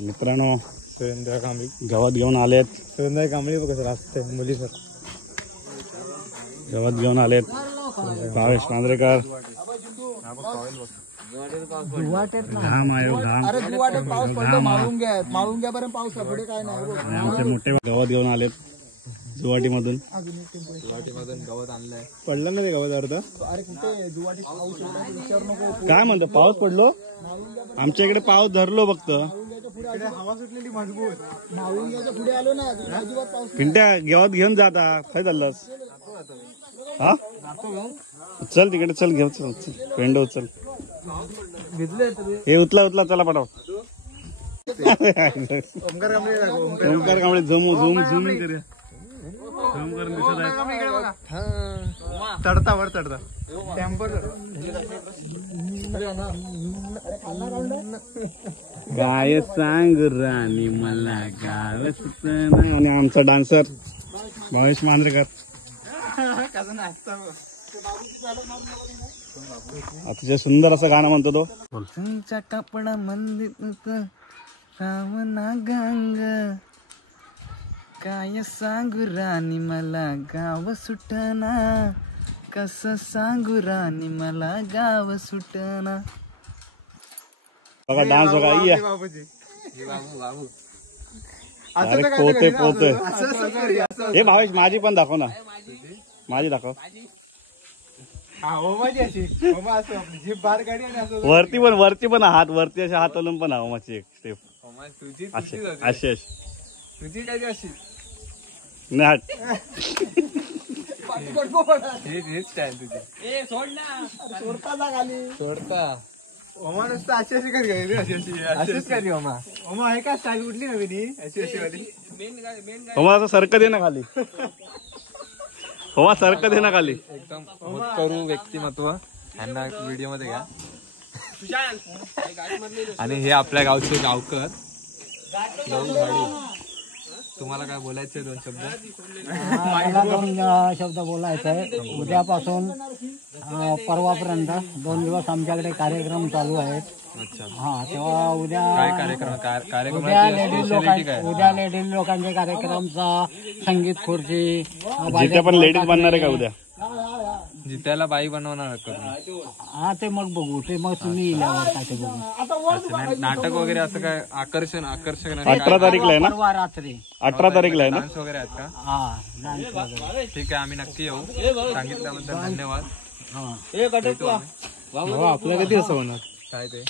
मित्रांनो सुरेंद्र कांबळी गावात घेऊन आलेत. सुरेंद्र कांबळी बघ कसं असते मुलीसर गावात घेऊन आलेत भावेश मांजरेकर. घाम आहे घाम. माळून घ्या बरं पाऊस पुढे काय नाही. आमचे मोठे गावात घेऊन आलेत जुवाटी मधून. गवत आणलंय पडलं ना ते गवत अर्ध. अरे कुठे जुवाटी पाऊस विचार नको. काय म्हणतो पाऊस पडलो आमच्या इकडे पाऊस धरलो फक्त. हवा सुटलेली मजबूत. माळून घ्यायच्या पुढे आलो ना अजिबात पाऊस. पिंट्या गावात घेऊन जाता काय चाललंस हा. चल तिकडे चल घेऊ चल पेंड उचल. हे उचला उचला चला पटाव. Omkar Kamble Omkar Kamble zoom zoom zoom करूया. झूम करून दिसत आहे. चढता वर चढता टेम्पर. गाय सांग राणी मला गाव सुचना. आणि आमचा डान्सर भावेश मांजरेकर. अतिशय सुंदर असं गाणं म्हणतो तो. तुमच्या कपडा मंदिर रावणा गांग काय सांगू राणी मला गाव सुटना. कसं सांगू राणी मला गाव सुटना. बघा डान्स बघा. अरे पोते पोते. हे भावेश माझी पण दाखव ना. माझी दाखव. वरती पण हात वरती असे हात हलवून पण माझी एक स्टेप अशी अशी तुझी काय अशी नाही हात. सोडता ओमा नुसतं अशी अशी कर अशीच करी ओमा. ओमा आहे का स्टाईल उठली नवीन अशी अशी वाली. होमा असं सरकत आहे ना खाली. होमा सरकत आहे ना खाली. एकदम करू व्यक्तिमत्व यांना व्हिडिओ मध्ये घ्या. आणि हे आपल्या गावचे गावकर. तुम्हाला काय बोलायचंय दोन शब्द. मला 2 शब्द बोलायचं आहे. उद्यापासून परवापर्यंत 2 दिवस आमच्याकडे कार्यक्रम चालू आहेत. अच्छा हा तेव्हा उद्या काय उद्या लेडीज लोकांचे कार्यक्रमचा संगीत खुर्ची जिथे पण लेडीज बनणार आहे का उद्या. जित्याला बाई बनवणार हा ते मग बघू. ते मग तुम्ही इल्यावर काय ते बघू. नाटक वगैरे असं काय आकर्षक 18 तारीखला आहे ना. परवा रात्री 18 तारीखला आहे ना. डान्स वगैरे आहेत का. हा डान्स वगैरे. ठीक आहे आम्ही नक्की येऊ. सांगितल्याबद्दल धन्यवाद. हा आपलं कधी असं होणार काय ते